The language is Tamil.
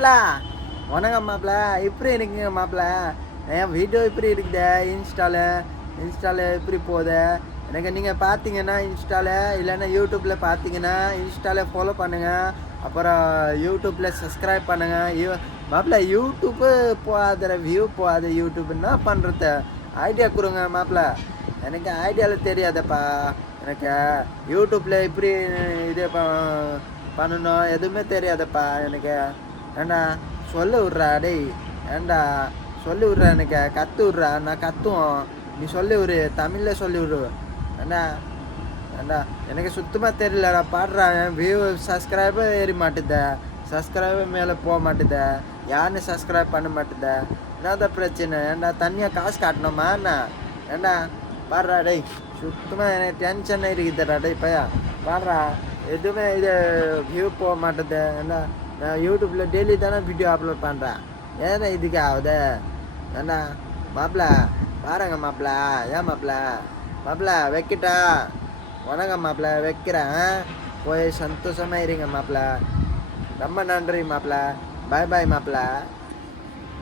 மாப்ள வணக்கம் மாப்ள. எப்படி இருக்கீங்க மாப்ள? என் வீடியோ எப்படி இருக்குது இன்ஸ்டால எப்படி போகுது? எனக்கு நீங்கள் பார்த்தீங்கன்னா இன்ஸ்டாவில் இல்லைன்னா யூடியூப்பில் பார்த்தீங்கன்னா இன்ஸ்டாவில் ஃபாலோ பண்ணுங்கள். அப்புறம் யூடியூப்பில் சப்ஸ்கிரைப் பண்ணுங்கள். மாப்பிள்ள யூடியூப்பு போகாத வியூ போகாத யூடியூப் என்ன பண்ணுறது? ஐடியா கொடுங்க மாப்பிள்ள. எனக்கு ஐடியாவில் தெரியாதப்பா. எனக்கு யூடியூப்பில் இப்படி இது பண்ணணும் எதுவுமே தெரியாதப்பா எனக்கு. ஏண்டா சொல்லி விட்றா டேய். ஏண்டா சொல்லி விட்றா, எனக்கு கற்று விட்றா. நான் கற்றுவோம், நீ சொல்லி விடு, தமிழில் சொல்லி விடு. ஏண்டா ஏண்டா எனக்கு சுத்தமாக தெரியலடா. பாடுறேன், வியூ சப்ஸ்கிரைபர் ஏறி மாட்டுதே, சப்ஸ்கிரைபர் மேலே போக மாட்டுதே, யாருன்னு சப்ஸ்கிரைப் பண்ண மாட்டுதே. என்னதான் பிரச்சனை? ஏண்டா தனியாக காசு காட்டணுமா என்ன? ஏண்டா பாடுறா டேய். சுத்தமாக எனக்கு டென்ஷன் இருக்குதுடா டேய் பையா. பாடுறா, எதுவுமே இது வியூ போக மாட்டுது. ஏன்னா நான் யூடியூப்பில் டெய்லி தானே வீடியோ அப்லோட் பண்ணுறேன். ஏன்னா இதுக்கு ஆகுது? ஏன்னா மாப்பிள்ள பாருங்க மாப்பிள்ள. ஏன் மாப்பிள்ள வைக்கிட்டா? வணக்கம் மாப்பிள்ள, வைக்கிறேன். போய் சந்தோஷமாக இருங்க மாப்பிள்ள. ரொம்ப நன்றி மாப்பிள்ள. பாய் பாய் மாப்பிள்ள.